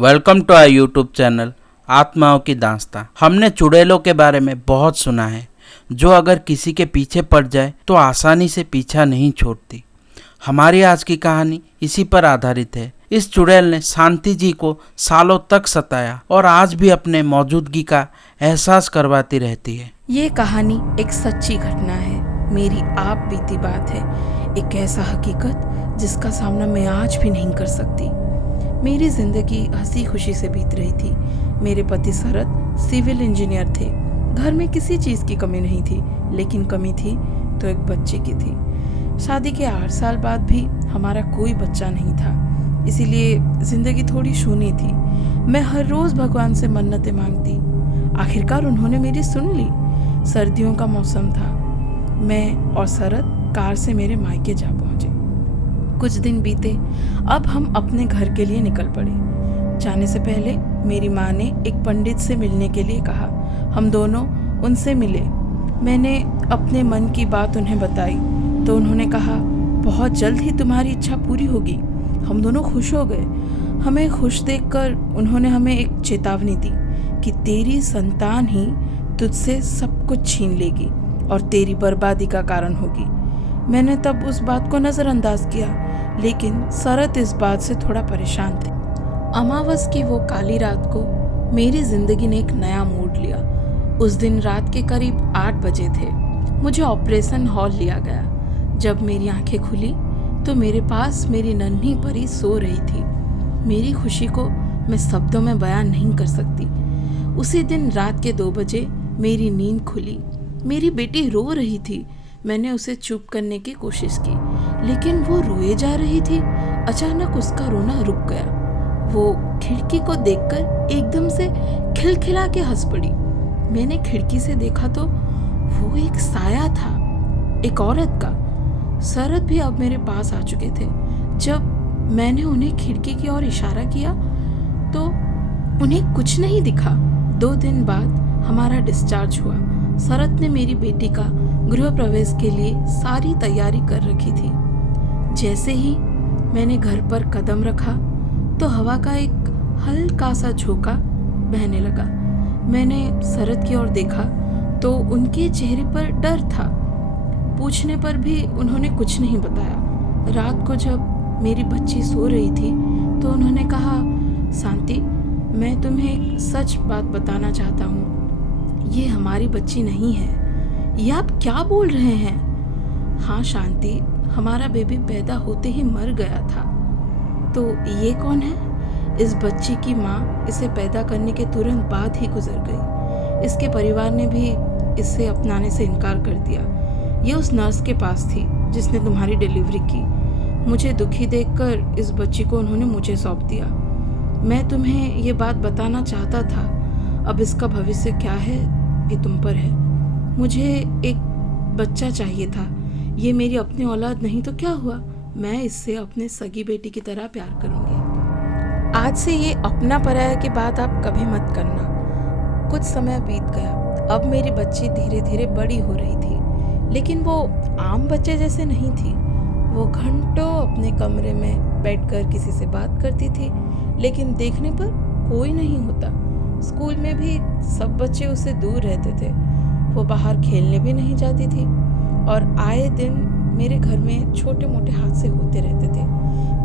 Welcome to our YouTube channel आत्माओं की दास्तां। हमने चुड़ैलों के बारे में बहुत सुना है, जो अगर किसी के पीछे पड़ जाए तो आसानी से पीछा नहीं छोड़ती। हमारी आज की कहानी इसी पर आधारित है। इस चुड़ैल ने शांति जी को सालों तक सताया और आज भी अपने मौजूदगी का एहसास करवाती रहती है। ये कहानी एक सच्ची घटना है, मेरी आप बीती बात है, एक ऐसा हकीकत जिसका सामना मैं आज भी नहीं कर सकती। मेरी जिंदगी हंसी खुशी से बीत रही थी। मेरे पति शरद सिविल इंजीनियर थे। घर में किसी चीज़ की कमी नहीं थी, लेकिन कमी थी तो एक बच्चे की थी। शादी के 8 साल बाद भी हमारा कोई बच्चा नहीं था, इसीलिए जिंदगी थोड़ी सूनी थी। मैं हर रोज़ भगवान से मन्नतें मांगती। आखिरकार उन्होंने मेरी सुन ली। सर्दियों का मौसम था। मैं और शरद कार से मेरे मायके जा पहुंचे। कुछ दिन बीते, अब हम अपने घर के लिए निकल पड़े। जाने से पहले मेरी माँ ने एक पंडित से मिलने के लिए कहा। हम दोनों उनसे मिले। मैंने अपने मन की बात उन्हें बताई तो उन्होंने कहा, बहुत जल्द ही तुम्हारी इच्छा पूरी होगी। हम दोनों खुश हो गए। हमें खुश देखकर उन्होंने हमें एक चेतावनी दी कि तेरी संतान ही तुझसे सब कुछ छीन लेगी और तेरी बर्बादी का कारण होगी। मैंने तब उस बात को नज़रअंदाज किया, लेकिन शरद इस बात से थोड़ा परेशान थे। अमावस की वो काली रात को मेरी जिंदगी ने एक नया मोड़ लिया। उस दिन रात के करीब 8 बजे थे। मुझे ऑपरेशन हॉल लिया गया। जब मेरी आंखें खुली तो मेरे पास मेरी नन्ही परी सो रही थी। मेरी खुशी को मैं शब्दों में बयान नहीं कर सकती। उसी दिन रात के 2 बजे मेरी नींद खुली। मेरी बेटी रो रही थी। मैंने उसे चुप करने की कोशिश की, लेकिन वो रोए जा रही थी। अचानक उसका रोना रुक गया। वो खिड़की को देखकर एकदम से खिलखिला के हंस पड़ी। मैंने खिड़की से देखा तो वो एक साया था, एक औरत का। शरद भी अब मेरे पास आ चुके थे। जब मैंने उन्हें खिड़की की ओर इशारा किया तो उन्हें कुछ नहीं दिखा। 2 दिन बाद हमारा डिस्चार्ज हुआ। शरद ने मेरी बेटी का गृह प्रवेश के लिए सारी तैयारी कर रखी थी। जैसे ही मैंने घर पर कदम रखा तो हवा का एक हल्का सा झोंका बहने लगा। मैंने शरद की ओर देखा तो उनके चेहरे पर डर था। पूछने पर भी उन्होंने कुछ नहीं बताया। रात को जब मेरी बच्ची सो रही थी तो उन्होंने कहा, शांति, मैं तुम्हें एक सच बात बताना चाहता हूँ। ये हमारी बच्ची नहीं है। ये आप क्या बोल रहे हैं? हाँ शांति, हमारा बेबी पैदा होते ही मर गया था। तो ये कौन है? इस बच्ची की माँ इसे पैदा करने के तुरंत बाद ही गुजर गई। इसके परिवार ने भी इसे अपनाने से इनकार कर दिया। ये उस नर्स के पास थी जिसने तुम्हारी डिलीवरी की। मुझे दुखी देखकर इस बच्ची को उन्होंने मुझे सौंप दिया। मैं तुम्हें ये बात बताना चाहता था। अब इसका भविष्य क्या है ये तुम पर है। मुझे एक बच्चा चाहिए था। ये मेरी अपनी औलाद नहीं तो क्या हुआ, मैं इससे अपने सगी बेटी की तरह प्यार करूंगी। आज से ये अपना पराया की बात आप कभी मत करना। कुछ समय बीत गया। अब मेरी बच्ची धीरे धीरे बड़ी हो रही थी, लेकिन वो आम बच्चे जैसे नहीं थी। वो घंटों अपने कमरे में बैठकर किसी से बात करती थी, लेकिन देखने पर कोई नहीं होता। स्कूल में भी सब बच्चे उससे दूर रहते थे। वो बाहर खेलने भी नहीं जाती थी और आए दिन मेरे घर में छोटे मोटे हादसे होते रहते थे।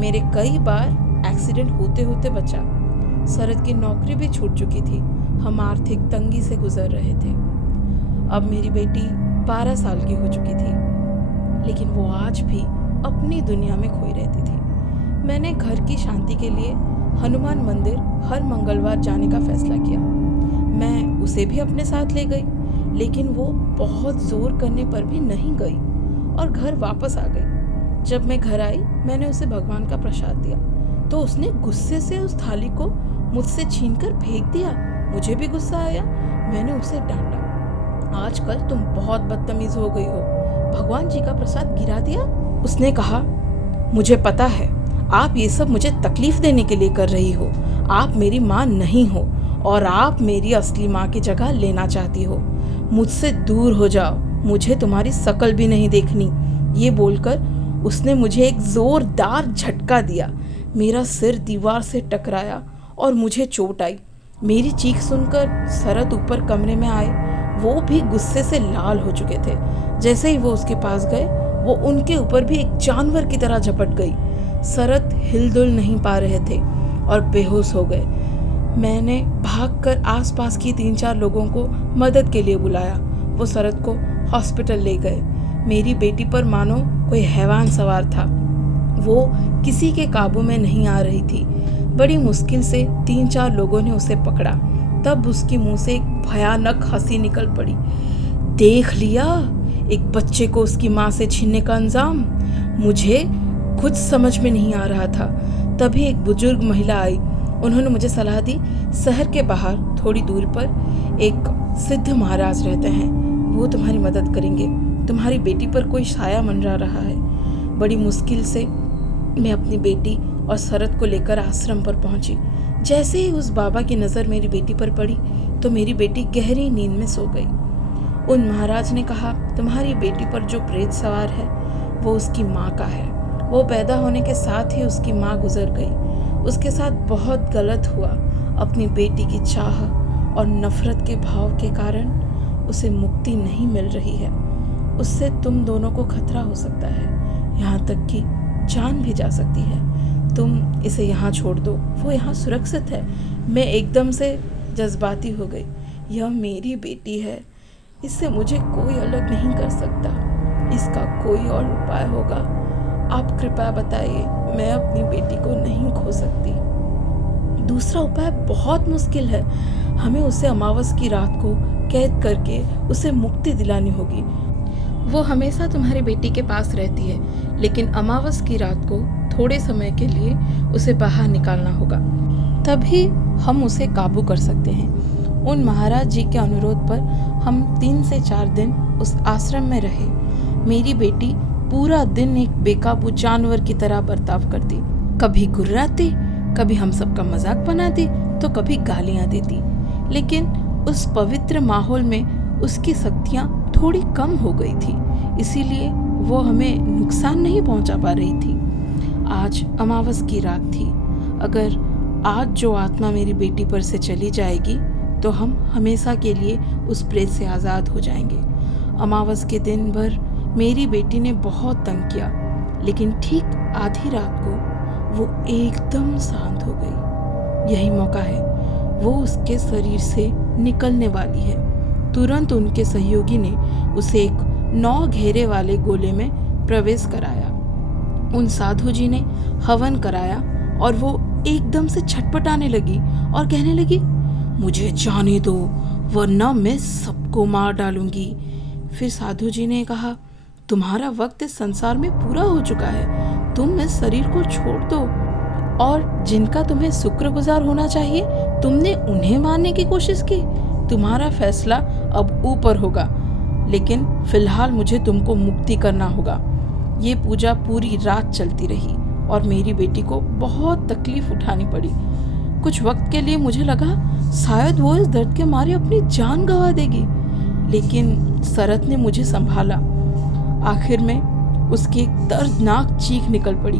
मेरे कई बार एक्सीडेंट होते होते बचा। शरद की नौकरी भी छूट चुकी थी। हम आर्थिक तंगी से गुजर रहे थे। अब मेरी बेटी 12 साल की हो चुकी थी, लेकिन वो आज भी अपनी दुनिया में खोई रहती थी। मैंने घर की शांति के लिए हनुमान मंदिर हर मंगलवार जाने का फैसला किया। मैं उसे भी अपने साथ ले गई, लेकिन वो बहुत जोर करने पर भी नहीं गई और घर वापस आ गई। जब मैं घर आई, मैंने उसे भगवान का प्रसाद दिया तो उसने गुस्से से उस थाली को मुझसे छीनकर फेंक दिया। मुझे भी गुस्सा आया। मैंने उसे डांटा, आजकल तुम बहुत बदतमीज हो गई हो, भगवान जी का प्रसाद गिरा दिया। उसने कहा, मुझे पता है आप ये सब मुझे तकलीफ देने के लिए कर रही हो। आप मेरी माँ नहीं हो और आप मेरी असली माँ की जगह लेना चाहती हो। मुझसे दूर हो जाओ, मुझे तुम्हारी शकल भी नहीं देखनी। ये बोलकर उसने मुझे एक जोरदार झटका दिया। मेरा सिर दीवार से टकराया और मुझे चोट आई। मेरी चीख सुनकर शरद ऊपर कमरे में आए। वो भी गुस्से से लाल हो चुके थे। जैसे ही वो उसके पास गए, वो उनके ऊपर भी एक जानवर की तरह झपट गई। शरद हिलडुल नहीं पा रहे थे और बेहोश हो गए। मैंने भागकर आसपास की 3-4 लोगों को मदद के लिए बुलाया। वो शरद को हॉस्पिटल ले गए। मेरी बेटी पर मानो कोई हैवान सवार था। वो किसी के काबू में नहीं आ रही थी। बड़ी मुश्किल से 3-4 लोगों ने उसे पकड़ा। तब उसके मुंह से एक भयानक हंसी निकल पड़ी। देख लिया, एक बच्चे को उसकी माँ से छीनने का अंजाम। मुझे कुछ समझ में नहीं आ रहा था। तभी एक बुजुर्ग महिला आई। उन्होंने मुझे सलाह दी, शहर के बाहर थोड़ी दूर पर एक सिद्ध महाराज रहते हैं, वो तुम्हारी मदद करेंगे। तुम्हारी बेटी पर कोई साया मंडरा रहा है। बड़ी मुश्किल से मैं अपनी बेटी और शरद को लेकर आश्रम पर पहुंची। जैसे ही उस बाबा की नज़र मेरी बेटी पर पड़ी तो मेरी बेटी गहरी नींद में सो गई। उन महाराज ने कहा, तुम्हारी बेटी पर जो प्रेत सवार है वो उसकी माँ का है। वो पैदा होने के साथ ही उसकी माँ गुजर गई। उसके साथ बहुत गलत हुआ। अपनी बेटी की चाह और नफरत के भाव के कारण उसे मुक्ति नहीं मिल रही है। उससे तुम दोनों को खतरा हो सकता है, यहाँ तक कि जान भी जा सकती है। तुम इसे यहाँ छोड़ दो, वो यहाँ सुरक्षित है। मैं एकदम से जज्बाती हो गई। यह मेरी बेटी है, इससे मुझे कोई अलग नहीं कर सकता। इसका कोई और उपाय होगा, आप कृपया बताइए। मैं अपनी बेटी को नहीं खो सकती। दूसरा उपाय बहुत मुश्किल है। हमें उसे अमावस की रात को कैद करके उसे मुक्ति दिलानी होगी। वो हमेशा तुम्हारी बेटी के पास रहती है, लेकिन अमावस की रात को थोड़े समय के लिए उसे बाहर निकालना होगा, तभी हम उसे काबू कर सकते हैं। उन महाराज जी के अनुरोध पर हम 3 से 4 दिन उस आश्रम में रहे। मेरी बेटी पूरा दिन एक बेकाबू जानवर की तरह बर्ताव करती। कभी गुर्राती, कभी हम सबका मजाक बनाती, तो कभी गालियां देती। लेकिन उस पवित्र माहौल में उसकी शक्तियां थोड़ी कम हो गई थी, इसीलिए वो हमें नुकसान नहीं पहुंचा पा रही थी। आज अमावस की रात थी। अगर आज जो आत्मा मेरी बेटी पर से चली जाएगी तो हम हमेशा के लिए उस प्रेत से आज़ाद हो जाएंगे। अमावस के दिन भर मेरी बेटी ने बहुत तंग किया, लेकिन ठीक आधी रात को वो एकदम शांत हो गई। यही मौका है, वो उसके शरीर से निकलने वाली है। तुरंत उनके सहयोगी ने उसे एक 9 घेरे वाले गोले में प्रवेश कराया। उन साधु जी ने हवन कराया और वो एकदम से छटपटाने लगी और कहने लगी, मुझे जाने दो वरना मैं सबको मार डालूंगी। फिर साधु जी ने कहा, तुम्हारा वक्त इस संसार में पूरा हो चुका है, तुम इस शरीर को छोड़ दो और जिनका तुम्हें शुक्रगुजार होना चाहिए तुमने उन्हें मारने की कोशिश की। तुम्हारा फैसला अब ऊपर होगा, लेकिन फिलहाल मुझे तुमको मुक्ति करना होगा। ये पूजा पूरी रात चलती रही और मेरी बेटी को बहुत तकलीफ उठानी पड़ी। कुछ वक्त के लिए मुझे लगा शायद वो इस दर्द के मारे अपनी जान गंवा देगी, लेकिन शरद ने मुझे संभाला। आखिर में उसकी एक दर्दनाक चीख निकल पड़ी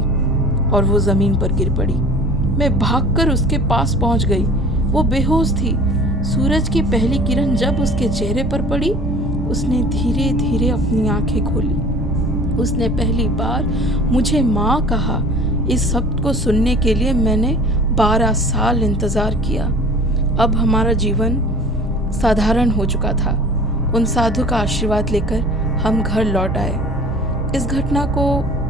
और वो जमीन पर गिर पड़ी। मैं भागकर उसके पास पहुंच गई। वो बेहोश थी। सूरज की पहली किरण जब उसके चेहरे पर पड़ी, उसने धीरे धीरे अपनी आंखें खोली। उसने पहली बार मुझे माँ कहा। इस शब्द को सुनने के लिए मैंने 12 साल इंतज़ार किया। अब हमारा जीवन साधारण हो चुका था। उन साधु का आशीर्वाद लेकर हम घर लौट आए। इस घटना को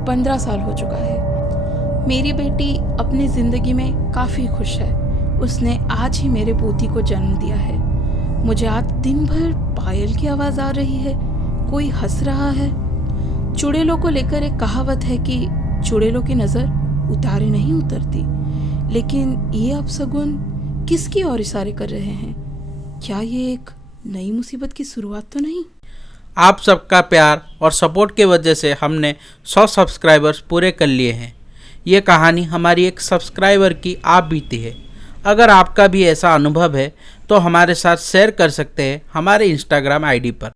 15 साल हो चुका है। मेरी बेटी अपनी ज़िंदगी में काफ़ी खुश है। उसने आज ही मेरे पोती को जन्म दिया है। मुझे आज दिन भर पायल की आवाज़ आ रही है, कोई हंस रहा है। चुड़ैलों को लेकर एक कहावत है कि चुड़ैलों की नज़र उतारे नहीं उतरती, लेकिन ये अपशगुन किसकी ओर इशारे कर रहे हैं? क्या ये एक नई मुसीबत की शुरुआत तो नहीं? आप सबका प्यार और सपोर्ट की वजह से हमने 100 सब्सक्राइबर्स पूरे कर लिए हैं। ये कहानी हमारी एक सब्सक्राइबर की आप बीती है। अगर आपका भी ऐसा अनुभव है तो हमारे साथ शेयर कर सकते हैं हमारे इंस्टाग्राम आईडी पर।